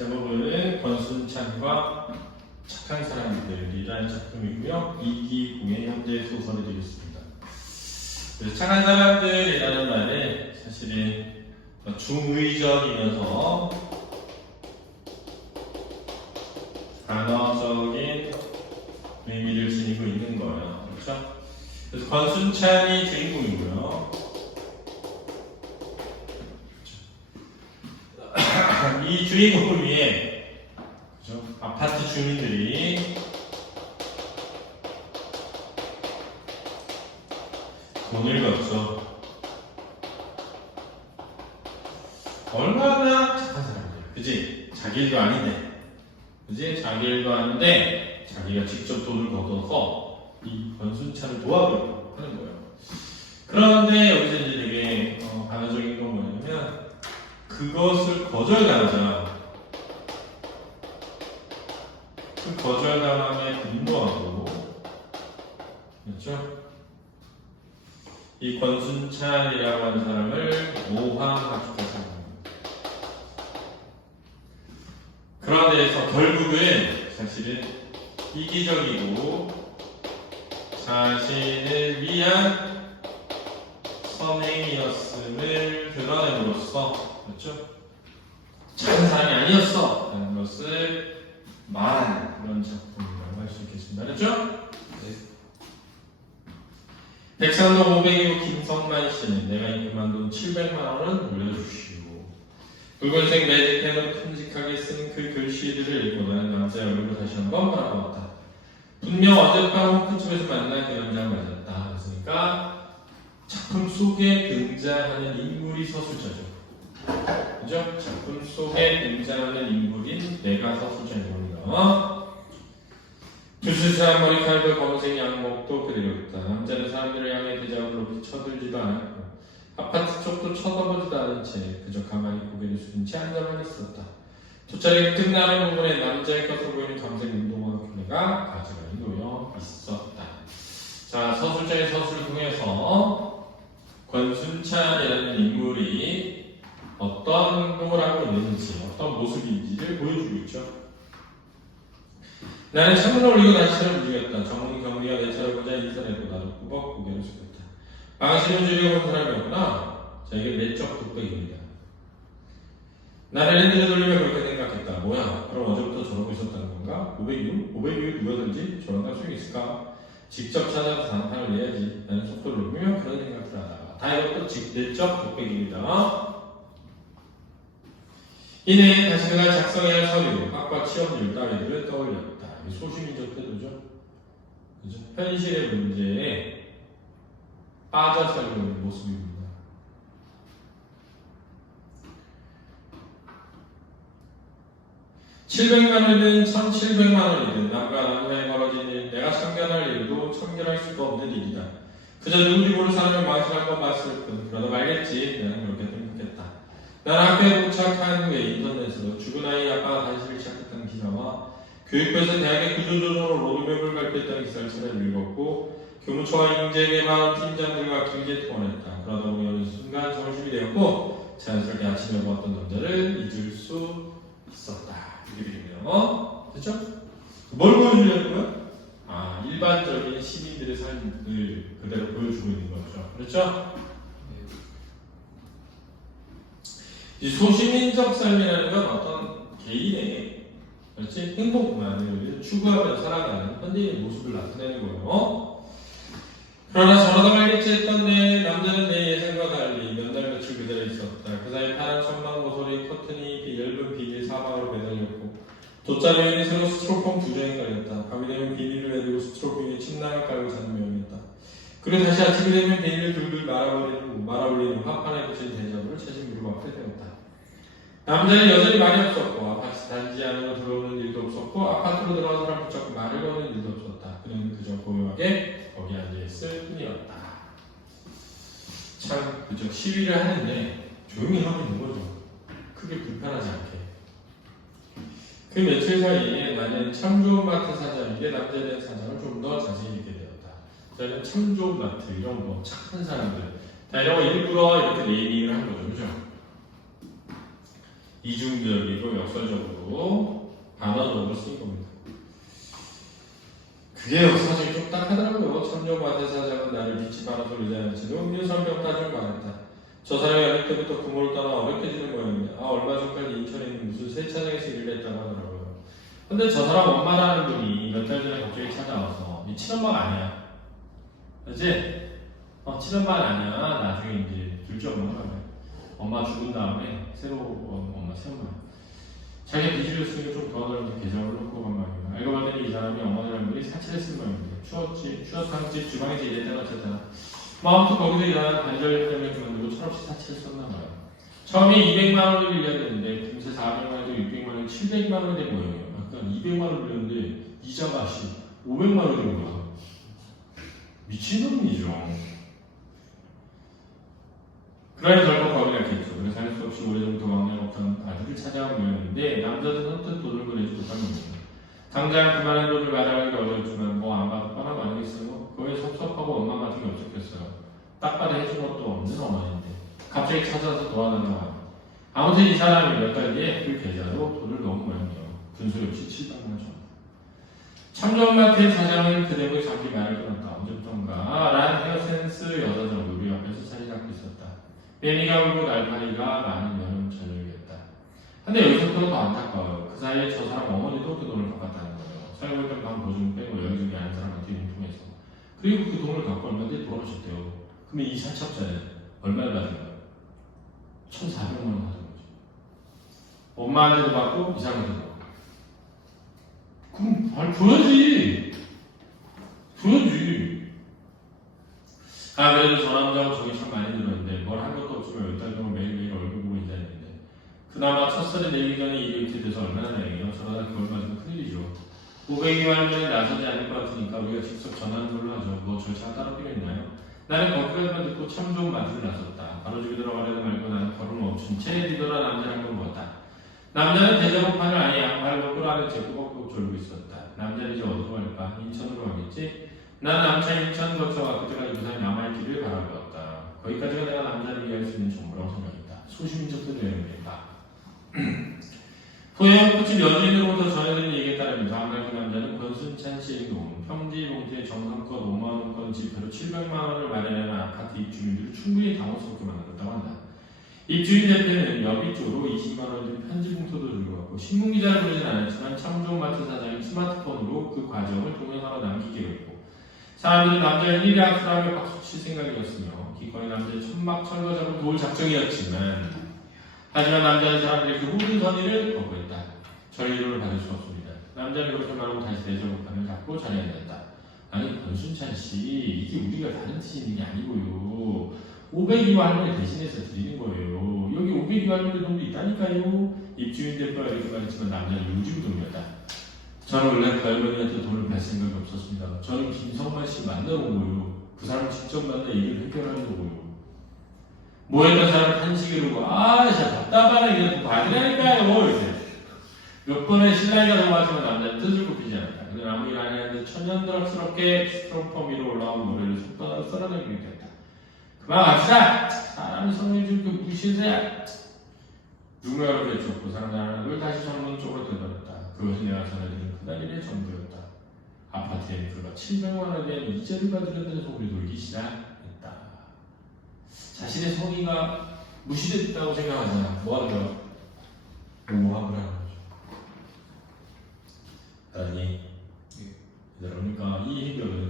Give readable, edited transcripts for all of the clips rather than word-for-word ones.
제목은 권순찬과 착한 사람들이라는 작품이고요. 이기붕의 현대 소설이 되겠습니다. 착한 사람들이라는 말은 사실은 중의적이면서 단어적인 의미를 지니고 있는 거예요. 그렇죠? 그래서 권순찬이 주인공이고요. 이 주인공을 위해 그렇죠? 아파트 주민들이 돈을 걷죠. 얼마나 착한 사람이야, 그지? 자기 일도 아닌데, 그지? 자기 일도 아닌데 자기가 직접 돈을 걷어서 이 권순찬을 도와주려고 하는 거예요. 그런데 여기서 이제 되게 반어적인 건 뭐냐면 그것을 거절당하자. 그 거절당함에 분노하고, 그렇죠? 이 권순찬이라고 하는 사람을 모함하기까지 합니다. 그런 데에서 결국은 사실은 이기적이고 자신을 위한 선행이었음을 드러냄으로써, 그렇죠? 착한 사람이 아니었어 라는 것을 말하는 그런 작품이라고 할 수 있겠습니다. 그렇죠? 네. 백산동 502호 김성만 씨는 내가 입금한 돈 700만 원은 올려주시오. 붉은색 매직펜으로 큼직하게 쓴 그 글씨들을 읽고 나는 남자의 얼굴을 다시 한번 바라보았다. 분명 어젯밤 호프집에서 만난 그 남자가 맞았다. 그러니까 작품 속에 등장하는 인물이 서술자죠. 그죠? 작품 속에 등장하는 인물인 내가 서술자인 겁니다. 두수수한 머리칼도 검은색 양복도 그대로였다. 남자는 사람들을 향해 대자로 높이 쳐들지도 않았고 아파트 쪽도 쳐다보지도 않은 채 그저 가만히 고개를 숙인 채 앉아만 있었다. 돗자리 끝나는 부분에 남자의 것으로 보이는 감색 운동화 균내가 가지런히 놓여 있었다. 자, 서술자의 서술을 통해서 권순찬이라는 인물이 어떤 행동을 하고 있는지, 어떤 모습인지를 보여주고 있죠. 나는 창문을 올리고 다시 차를 움직였다. 전문 경비가 내 차를 보자 인사했고 나도 꾸벅 고개를 숙였다. 방심을 주려고 온 사람이었구나. 자, 이게 내적 독백입니다. 나는 핸들을 돌리며 그렇게 생각했다. 뭐야? 그럼 어제부터 저러고 있었다는 건가? 500유? 500유 누구든지 저런 할 수 있을까? 직접 찾아서 단판을 내야지. 나는 속도를 높이며 그런 생각을 하다가 다 이것도 내적 독백입니다. 이내 다시 그가 작성해야 할 서류, 학과 취업률 따위들을 떠올렸다. 소시민적 태도죠. 그죠? 현실의 문제에 빠져 살고 있는 모습입니다. $700만 원이든 1,700만 원이든 남과 남과에 벌어진 일, 내가 참견할 일도 참견할 수도 없는 일이다. 그저 누군지 모르는 사람을 망신할 것 봤을 뿐. 그러다 말겠지. 나는 그렇게 생각했다. 나는 학교에 도착한 후에 인터넷으로 죽은 아이 아빠가 단식을 시작했다는 기사와 교육부에서 대학의 구조조정으로 로드맵을 발표했다는 기사를 찾아 읽었고 교무처와 인재개발 팀장들과 길게 통화했다. 그러다 보니 어느 순간 점심이 되었고 자연스럽게 아침에 보았던 남자를 잊을 수 있었다. 이게 되네요. 됐죠? 뭘 보여주려는 거야? 아, 일반적인 시민들의 삶을 그대로 보여주고 있는 거죠. 그렇죠? 이 소시민적 삶이라는 건 어떤 개인의 그렇지? 행복만을 추구하며 살아가는 현대인의 모습을 나타내는 거예요. 그러나 저러다 말겠지 했던 내 남자는 내 예상과 달리 몇 날 며칠 그대로 있었다. 그 사이 파란 천막 모서리 커튼이 얇은 비닐 사방으로 매달렸고 돗자리 위에 새로 스티로폼 2장이 깔렸다. 밤이 되면 비닐을 내리고 스티로폼 위에 침낭을 깔고 자는 모양이었다. 그리고 다시 아침이 되면 비닐을 둘둘 말아올리는 화판에 붙인 대자보를 채식 무릎 앞에 세웠다. 남자는 여전히 말이 없었고 아파트 단지 안으로 들어오는 일도 없었고 아파트로 들어간 사람 붙잡고 말을 거는 일도 없었다. 그는 그저 고요하게 거기 앉아있을 뿐이었다. 참 그저 시위를 하는데 조용히 하고 있는 거죠. 크게 불편하지 않게. 그 며칠 사이에 나는 참 좋은 마트 사장인데 남자에 대한 사장을 좀 더 자세히 읽게 되었다. 저는 참 좋은 마트 이런 거 착한 사람들 다 이런 거 일부러 이렇게 네이밍을 한 거죠. 그죠? 이중적이고 역설적으로 반어적으로 쓰인 겁니다. 그게 역사적이 좀 딱하더라고요. 참조마 대사장은 나를 빛이 반어서 의지하는지도 음료설명까지 말했다. 저 사람이 어릴 때부터 부모를 떠나 어렵게 지는 모양이네. 얼마 전까지 인천에 있는 무슨 세차장에서 일을 했다고 하더라고요. 근데 저 사람 엄마라는 분이 몇 달 전에 갑자기 찾아와서 이 친엄마가 아니야. 그치? 친엄마는 아니야. 나중에 이제 둘째 엄마가 엄마 죽은 다음에 새로 엄마 새엄마. 자기가 빚을 졌으니까 좀 도와달라는 계좌를 놓고 간 모양이야. 알고 봤더니 이 사람이 어머니랑 분이 사채를 쓴 모양인데 추어탕집 주방에서 일했다가 어쨌다. 아무튼 거기서 일하는 관절 때문에 그만두고 철없이 사채를 썼나 봐요. 처음에 200만 원을 빌렸는데 금세 400만 원에서 600만 원, 700만 원이 된 모양이에요. 그러니까 200만 원 빌렸는데 이자가 500만 원이 된 거야. 미친놈이죠. 그러니 결국 겁이 났겠죠. 그래서 할 수 없이 오래전부터 왕래를 없던 아들을 찾아온 모양인데 남자도 선뜻 돈을 보내지 못한 겁니다. 당장 그만한 돈을 마련하기 어려웠지만 뭐 안 받을 뻔한 거 아니겠어요? 거기에 섭섭하고 원망 같은 게 없었겠어요. 딱 봐도 해준 것도 없는 어머니인데 갑자기 찾아서 도와달라고 합니다. 아무튼 이 사람이 몇 달 뒤에 그 계좌로 돈을 넣은 모양이에요. 분수 역시 700만 원. 참조마트의 사장은 그 대목에 잠시 말을 끊었다. 언제부턴가 란 헤어센스 여자들하고 우리 앞에서 자리 잡고 있었다. 매미가 울고 날파리가 많은 여름 저녁이었다. 근데 여기서부터 더 안타까워요. 그 사이에 저 사람 어머니도 그 돈을 갚았다는 거예요. 살고 있던 방 보증 빼고 여기저기 아는 사람한테 융통해서. 그리고 그 돈을 갚고 얼마 뒤에 돌아가셨대요. 그러면 이 사채업자는 얼마를 받은 거예요? 1,400만 원 받은 거죠. 엄마한테도 받고 이 사람한테도 받고. 그럼 발 줘야지. 그래도 저 남자하고 정이 참 많이 들었는데 뭘 한 것도 없지만 몇 달 동안 매일매일 얼굴 보고 인사했는데 그나마 첫살에 내기 전에 일이 이렇게 돼서 얼마나 다행이에요. 저러다 그걸 가지고 큰일이죠. 500이 말면에 나서지 않을 것 같으니까 우리가 직접 전화하는 걸로 하죠. 뭐 절차가 따로 필요했나요? 나는 거기까지만 듣고 참 좋은 마트를 나섰다. 바로 집에 들어가려도 말고 나는 걸음 멈춘 채 리더라 남자를 한번 보았다. 남자는 대자복판을 아예 양팔로 끌어안은 채 꾸벅꾸벅 졸고 있었다. 남자는 이제 어디로 갈까? 인천으로 가겠지? 나는 남차 인천 거쳐가 그때까지 부산에 남아있기를 바라보았다. 거기까지가 내가 남자를 이해할 수 있는 정보라고 생각했다. 소시민족들 여행이다. 포영 끝이 여주인으로부터 전해드린 얘기에 따르면 다음날 그 남자는 권순찬 씨의 놓은 평지 봉투에 정성껏 5만원권 지폐로 700만원을 마련하는 아파트 입주민들을 충분히 당황스럽게 만들었다고 한다. 입주인 대표는 여기 쪽으로 20만원 든 편지 봉투도 들고 왔고 신문기자를 부르진 않았지만 참조마트 사장이 스마트폰으로 그 과정을 동영상으로 남기기로 했고 사람들은 남자의 일이 악수하며 박수칠 생각이었으며 기꺼이 남자의 천막철거적으로 도울 작정이었지만 하지만 남자는 사람들의 그 모든 선의를 거부했다. 전리료를 받을 수 없습니다. 남자는 그렇게 말하고 다시 대접판을 잡고 자리에 앉았다. 아니 권순찬 씨 이게 우리가 다른 뜻이 있는 게 아니고요. 502만 할머니 대신해서 드리는 거예요. 여기 502만 할머니 돈도 있다니까요. 입주인 대표가 이렇게 말했지만 남자는 요즘 돈이었다. 저는 원래 그 할머니한테 돈을 뺄 생각이 없었습니다. 저는 김성만 씨 만나러 온 거예요. 그 사람 직접 만나 얘기를 해결하는 거고요. 모였던 사람 탄식을 하고 진짜 답답하네 그냥 받으라니까요. 이제 몇 번의 신랑이가 넘어가지만 남자는 뜻을 굽히지 않았다. 그는 아무 일 안 했는데 천연덕스럽게 스트로폼 위로 올라온 노래를 손바닥으로 썰어내기로 했다. 그만 갑시다. 사람이 성을 좀 무시해서야. 누군가 그랬죠. 그 사람 나를 다시 정문 쪽으로 되돌렸다. 그것이 내가 전해드린 그날의 전부였다. 아파트에 그가 700만 원에 대한 이자를 받으려는 소문이 돌기 시작했다. 자신의 성의가 무시됐다고 생각하잖아. 뭐 하는 거야? 모함을 하는 거죠. 아니, 그러니까 이 해결은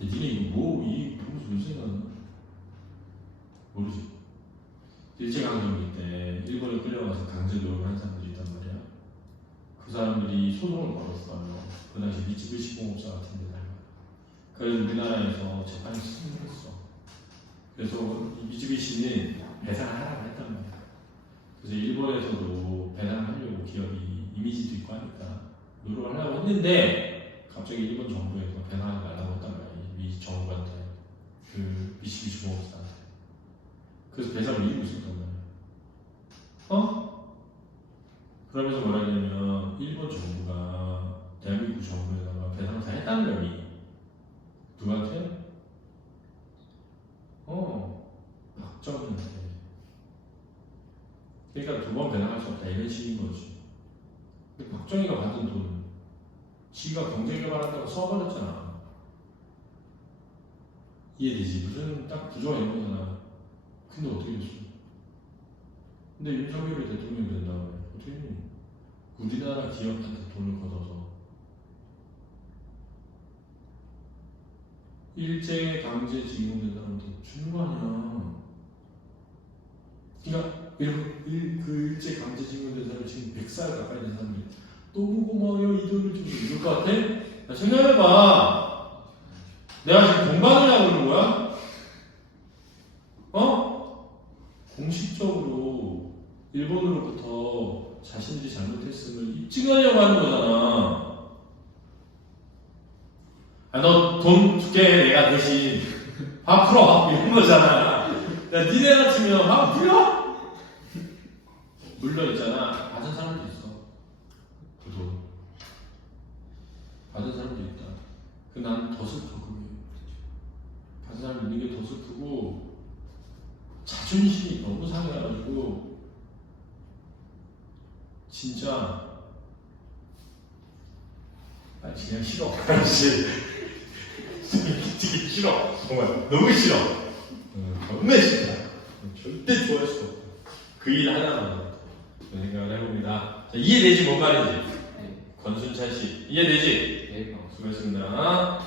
니네 이거 이 무슨 생각은 모르지. 일제강점기 때 일본에 끌려가서 강제 노역을 한 사람들이 있단 말이야. 그 사람들이 소송을 걸었어요. 그 당시 미쯔비시 공업사 같은 데 살고. 그래서 우리나라에서 재판이 승리했어. 그래서 미쯔비시는 배상을 하라고 했단 말이야. 그래서 일본에서도 배상하려고 기업이 이미지도 있고 하니까 노력을 하려고 했는데 갑자기 일본 정부에서 배상하지 말라고 했단 말이야. 이 정부한테 그 미쯔비시 공업사한테. 그래서 배상을 이기고 있었단 말이야. 그러면서 뭐라 하냐면 일본 정부가 대한민국 정부에다가 배상을 다 했다는 거니. 누구한테? 박정희한테. 그러니까 두 번 배당할 수 없다 이런 식인 거지. 근데 박정희가 받은 돈, 지가 경제개발한다고 써버렸잖아. 이해되지? 무슨 딱 구조가 있는 거잖아. 근데 어떻게 됐어? 근데 윤석열이 대통령이 된 다음에 어떻게 했니? 우리나라 기업한테 돈을 걷어서 일제 강제 징용된 사람한테 주는 거 아니야. 그러니까 그 일제 강제 징용된 사람이 지금 100살 가까이 된 사람들이 너무 고마워요 이 돈을 주고 이럴 것 같아? 야, 생각해봐. 내가 지금 돈 받으려고 그러는 거야? 어? 공식적으로 일본으로부터 자신들이 잘못했음을 입증하려고 하는 거잖아. 아, 너 돈 줄게 내가 대신 밥 풀어 이런 거잖아. 야, 니네 같으면 밥 풀어? 물론 있잖아. 받은 사람도 있어. 그 돈. 받은 사람도 있다. 그 난 더 슬퍼 그게. 받은 사람 있는 게 더 슬프고 자존심이 너무 상해가지고 진짜 아 그냥 싫어. 사실 되게 싫어. 정말 너무 싫어. 정말 싫다. 절대 좋아할 수가 없다. 그 일 하나만 생각을 해봅니다. 자, 이해되지 뭔 말인지? 네. 권순찬 씨 이해되지? 네. 수고했습니다.